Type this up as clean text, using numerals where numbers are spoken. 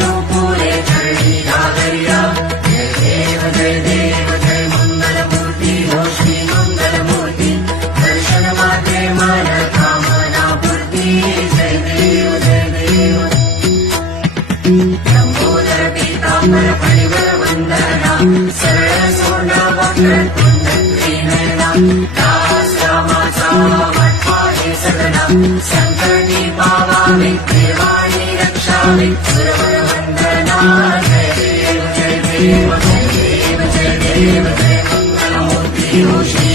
नूपुरे चरणी घागरिया जय देव जय मंगलमूर्ती हो श्री मंगलमूर्ती दर्शन मात्रे मन कामना पूर्ती जय देव लंबोदर पीतांबर परिवर वंदना सरळ सोंड वक्र कुंड त्रिनयना दास रामाचा वटपाहे सगळा संकटी पावावे देवाणी रक्षावे सुरवर वंदना जय देव जय मंगलमूर्ती हो श्री